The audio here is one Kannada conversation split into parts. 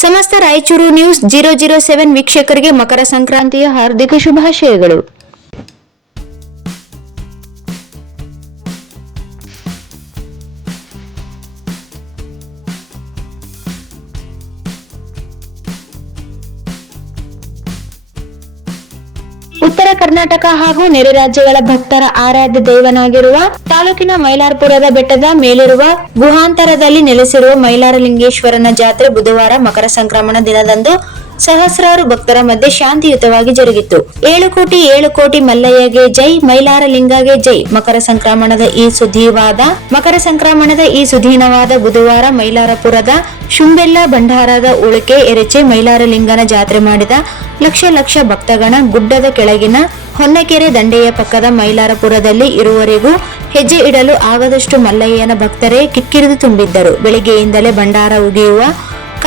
ಸಮಸ್ತ Raichur news zero zero seven ವೀಕ್ಷಕರಿಗೆ ಮಕರ ಸಂಕ್ರಾಂತಿಯ ಹಾರ್ದಿಕ ಶುಭಾಶಯಗಳು. ಉತ್ತರ ಕರ್ನಾಟಕ ಹಾಗೂ ನೆರೆ ರಾಜ್ಯಗಳ ಭಕ್ತರ ಆರಾಧ್ಯ ದೈವನಾಗಿರುವ ತಾಲೂಕಿನ ಮೈಲಾರ್ಪುರದ ಬೆಟ್ಟದ ಮೇಲಿರುವ ಗುಹಾಂತರದಲ್ಲಿ ನೆಲೆಸಿರುವ ಮೈಲಾರಲಿಂಗೇಶ್ವರನ ಜಾತ್ರೆ ಬುಧವಾರ ಮಕರ ಸಂಕ್ರಮಣ ದಿನದಂದು ಸಹಸ್ರಾರು ಭಕ್ತರ ಮಧ್ಯೆ ಶಾಂತಿಯುತವಾಗಿ ಜರುಗಿತು. ಏಳು ಕೋಟಿ ಏಳು ಕೋಟಿ ಮಲ್ಲಯ್ಯಗೆ ಜೈ, ಮೈಲಾರ ಲಿಂಗಗೆ ಜೈ. ಮಕರ ಸಂಕ್ರಮಣದ ಈ ಸುದೀವಾದ ಮಕರ ಸಂಕ್ರಮಣದ ಈ ಸುದೀನವಾದ ಬುಧವಾರ ಮೈಲಾರಪುರದ ಶುಂಬೆಲ್ಲ ಭಂಡಾರದ ಉಳಿಕೆ ಎರೆಚೆ ಮೈಲಾರಲಿಂಗನ ಜಾತ್ರೆ ಮಾಡಿದ ಲಕ್ಷ ಲಕ್ಷ ಭಕ್ತಗಣ ಗುಡ್ಡದ ಕೆಳಗಿನ ಹೊನ್ನಕೆರೆ ದಂಡೆಯ ಪಕ್ಕದ ಮೈಲಾರಪುರದಲ್ಲಿ ಇರುವವರೆಗೂ ಹೆಜ್ಜೆ ಇಡಲು ಆಗದಷ್ಟು ಮಲ್ಲಯ್ಯನ ಭಕ್ತರೇ ಕಿಕ್ಕಿರಿದು ತುಂಬಿದ್ದರು. ಬೆಳಿಗ್ಗೆಯಿಂದಲೇ ಭಂಡಾರ ಉಗಿಯುವ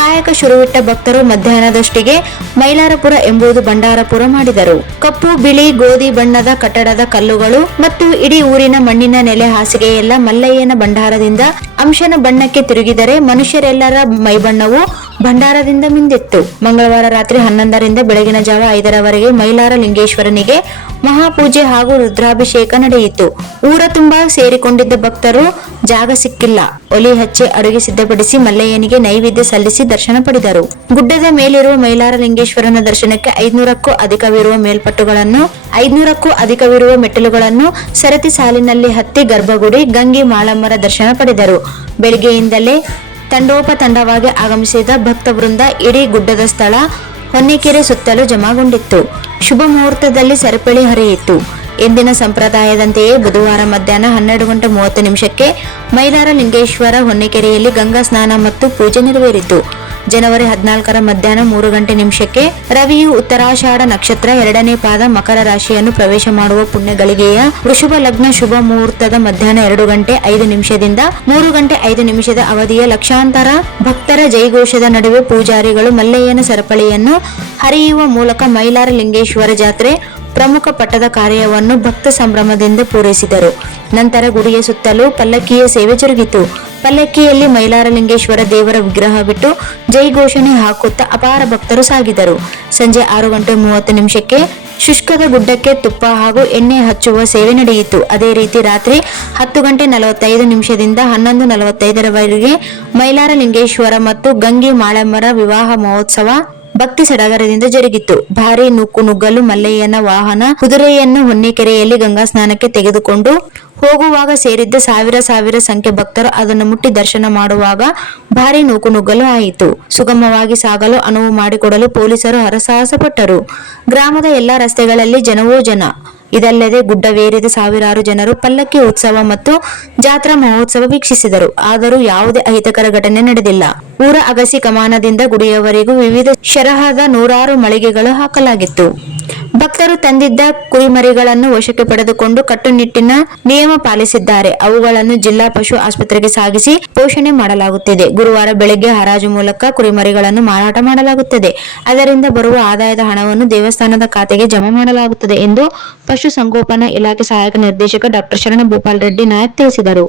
ಕಾಯಕ ಶುರುವಿಟ್ಟ ಭಕ್ತರು ಮಧ್ಯಾಹ್ನದಷ್ಟಿಗೆ ಮೈಲಾರಪುರ ಎಂಬುದು ಭಂಡಾರಪುರ ಮಾಡಿದರು. ಕಪ್ಪು, ಬಿಳಿ, ಗೋಧಿ ಬಣ್ಣದ ಕಟ್ಟಡದ ಕಲ್ಲುಗಳು ಮತ್ತು ಇಡೀ ಊರಿನ ಮಣ್ಣಿನ ನೆಲೆ ಹಾಸಿಗೆಯೆಲ್ಲ ಮಲ್ಲಯ್ಯನ ಭಂಡಾರದಿಂದ ಅಂಶನ ಬಣ್ಣಕ್ಕೆ ತಿರುಗಿದರೆ ಮನುಷ್ಯರೆಲ್ಲರ ಮೈಬಣ್ಣವು ಭಂಡಾರದಿಂದ ಮಿಂದಿತ್ತು. ಮಂಗಳವಾರ ರಾತ್ರಿ ಹನ್ನೊಂದರಿಂದ ಬೆಳಗಿನ ಜಾವ ಐದರವರೆಗೆ ಮೈಲಾರ ಲಿಂಗೇಶ್ವರನಿಗೆ ಮಹಾಪೂಜೆ ಹಾಗೂ ರುದ್ರಾಭಿಷೇಕ ನಡೆಯಿತು. ಊರ ತುಂಬಾ ಸೇರಿಕೊಂಡಿದ್ದ ಭಕ್ತರು ಜಾಗ ಸಿಕ್ಕಿಲ್ಲ. ಒಲಿ ಹಚ್ಚಿ ಅಡುಗೆ ಸಿದ್ಧಪಡಿಸಿ ಮಲ್ಲಯ್ಯನಿಗೆ ನೈವೇದ್ಯ ಸಲ್ಲಿಸಿ ದರ್ಶನ ಪಡೆದರು. ಗುಡ್ಡದ ಮೇಲಿರುವ ಮೈಲಾರ ಲಿಂಗೇಶ್ವರನ ದರ್ಶನಕ್ಕೆ ಐದ್ನೂರಕ್ಕೂ ಅಧಿಕವಿರುವ ಮೇಲ್ಪಟ್ಟುಗಳನ್ನು, ಐದ್ನೂರಕ್ಕೂ ಅಧಿಕವಿರುವ ಮೆಟ್ಟಿಲುಗಳನ್ನು ಸರತಿ ಸಾಲಿನಲ್ಲಿ ಹತ್ತಿ ಗರ್ಭಗುಡಿ ಗಂಗಿ ಮಾಳಮ್ಮರ ದರ್ಶನ ಪಡೆದರು. ತಂಡೋಪ ತಂಡೋಪತಂಡವಾಗಿ ಆಗಮಿಸಿದ ಭಕ್ತ ವೃಂದ ಇಡೀ ಗುಡ್ಡದ ಸ್ಥಳ ಹೊನ್ನಿಕೆರೆ ಸುತ್ತಲೂ ಜಮಾಗೊಂಡಿತ್ತು. ಶುಭ ಮುಹೂರ್ತದಲ್ಲಿ ಸರಪಳಿ ಹರಿಯಿತು. ಎಂದಿನ ಸಂಪ್ರದಾಯದಂತೆಯೇ ಬುಧವಾರ ಮಧ್ಯಾಹ್ನ ಹನ್ನೆರಡು ಗಂಟೆ ಮೂವತ್ತು ನಿಮಿಷಕ್ಕೆ ಮೈಲಾರ ಲಿಂಗೇಶ್ವರ ಹೊನ್ನಿಕೆರೆಯಲ್ಲಿ ಗಂಗಾ ಸ್ನಾನ ಮತ್ತು ಪೂಜೆ ನೆರವೇರಿತು. ಜನವರಿ ಹದಿನಾಲ್ಕರ ಮಧ್ಯಾಹ್ನ ಮೂರು ಗಂಟೆ ನಿಮಿಷಕ್ಕೆ ರವಿಯು ಉತ್ತರಾಷಾಢ ನಕ್ಷತ್ರ ಎರಡನೇ ಪಾದ ಮಕರ ರಾಶಿಯನ್ನು ಪ್ರವೇಶ ಮಾಡುವ ಪುಣ್ಯ ಗಳಿಗೆಯ ವೃಷಭ ಲಗ್ನ ಶುಭ ಮುಹೂರ್ತದ ಮಧ್ಯಾಹ್ನ ಎರಡು ಗಂಟೆ ಐದು ನಿಮಿಷದಿಂದ ಮೂರು ಗಂಟೆ ಐದು ನಿಮಿಷದ ಅವಧಿಯ ಲಕ್ಷಾಂತರ ಭಕ್ತರ ಜೈಘೋಷದ ನಡುವೆ ಪೂಜಾರಿಗಳು ಮಲ್ಲಯ್ಯನ ಸರಪಳಿಯನ್ನು ಹರಿಯುವ ಮೂಲಕ ಮೈಲಾರ ಲಿಂಗೇಶ್ವರ ಜಾತ್ರೆ ಪ್ರಮುಖ ಪಟ್ಟದ ಕಾರ್ಯವನ್ನು ಭಕ್ತ ಸಂಭ್ರಮದಿಂದ ಪೂರೈಸಿದರು. ನಂತರ ಗುಡಿಯ ಸುತ್ತಲೂ ಪಲ್ಲಕ್ಕಿಯ ಸೇವೆ ಜರುಗಿತು. ಪಲ್ಲಕ್ಕಿಯಲ್ಲಿ ಮೈಲಾರಲಿಂಗೇಶ್ವರ ದೇವರ ವಿಗ್ರಹ ಬಿಟ್ಟು ಜೈ ಘೋಷಣೆ ಹಾಕುತ್ತಾ ಅಪಾರ ಭಕ್ತರು ಸಾಗಿದರು. ಸಂಜೆ ಆರು ಗಂಟೆ ಮೂವತ್ತು ನಿಮಿಷಕ್ಕೆ ಶುಷ್ಕದ ಗುಡ್ಡಕ್ಕೆ ತುಪ್ಪ ಹಾಗೂ ಎಣ್ಣೆ ಹಚ್ಚುವ ಸೇವೆ ನಡೆಯಿತು. ಅದೇ ರೀತಿ ರಾತ್ರಿ ಹತ್ತು ಗಂಟೆ ನಲವತ್ತೈದು ನಿಮಿಷದಿಂದ ಹನ್ನೊಂದು ನಲವತ್ತೈದರವರೆಗೆ ಮೈಲಾರಲಿಂಗೇಶ್ವರ ಮತ್ತು ಗಂಗಿ ಮಾಳಮ್ಮರ ವಿವಾಹ ಮಹೋತ್ಸವ ಭಕ್ತಿ ಸಡಗರದಿಂದ ಜರುಗಿತು. ಭಾರಿ ನುಕ್ಕು ನುಗ್ಗಲು ಮಲ್ಲಯ್ಯನ ವಾಹನ ಕುದುರೆಯನ್ನು ಹೊನ್ನೆಕೆರೆಯಲ್ಲಿ ಗಂಗಾ ಸ್ನಾನಕ್ಕೆ ತೆಗೆದುಕೊಂಡು ಹೋಗುವಾಗ ಸೇರಿದ್ದ ಸಾವಿರ ಸಾವಿರ ಸಂಖ್ಯೆ ಭಕ್ತರು ಅದನ್ನು ಮುಟ್ಟಿ ದರ್ಶನ ಮಾಡುವಾಗ ಭಾರಿ ನೂಕು ನುಗ್ಗಲು ಆಯಿತು. ಸುಗಮವಾಗಿ ಸಾಗಲು ಅನುವು ಮಾಡಿಕೊಡಲು ಪೊಲೀಸರು ಹರಸಾಹಸ ಪಟ್ಟರು ಗ್ರಾಮದ ಎಲ್ಲಾ ರಸ್ತೆಗಳಲ್ಲಿ ಜನವೋ ಜನ. ಇದಲ್ಲದೆ ಗುಡ್ಡವೇರಿದ ಸಾವಿರಾರು ಜನರು ಪಲ್ಲಕ್ಕಿ ಉತ್ಸವ ಮತ್ತು ಜಾತ್ರಾ ಮಹೋತ್ಸವ ವೀಕ್ಷಿಸಿದರು. ಆದರೂ ಯಾವುದೇ ಅಹಿತಕರ ಘಟನೆ ನಡೆದಿಲ್ಲ. ಊರ ಅಗಸಿ ಕಮಾನದಿಂದ ಗುಡಿಯವರೆಗೂ ವಿವಿಧ ಶರಹದ ನೂರಾರು ಮಳಿಗೆಗಳು ಹಾಕಲಾಗಿತ್ತು. ಭಕ್ತರು ತಂದಿದ್ದ ಕುರಿಮರಿಗಳನ್ನು ವಶಕ್ಕೆ ಪಡೆದುಕೊಂಡು ಕಟ್ಟುನಿಟ್ಟಿನ ನಿಯಮ ಪಾಲಿಸಿದ್ದಾರೆ. ಅವುಗಳನ್ನು ಜಿಲ್ಲಾ ಪಶು ಆಸ್ಪತ್ರೆಗೆ ಸಾಗಿಸಿ ಪೋಷಣೆ ಮಾಡಲಾಗುತ್ತಿದೆ. ಗುರುವಾರ ಬೆಳಗ್ಗೆ ಹರಾಜು ಮೂಲಕ ಕುರಿಮರಿಗಳನ್ನು ಮಾರಾಟ ಮಾಡಲಾಗುತ್ತದೆ. ಅದರಿಂದ ಬರುವ ಆದಾಯದ ಹಣವನ್ನು ದೇವಸ್ಥಾನದ ಖಾತೆಗೆ ಜಮಾ ಮಾಡಲಾಗುತ್ತದೆ ಎಂದು ಪಶು ಸಂಗೋಪನಾ ಇಲಾಖೆ ಸಹಾಯಕ ನಿರ್ದೇಶಕ ಡಾಕ್ಟರ್ ಶರಣ ಭೂಪಾಲ್ ರೆಡ್ಡಿ ನಾಯಕ್ ತಿಳಿಸಿದರು.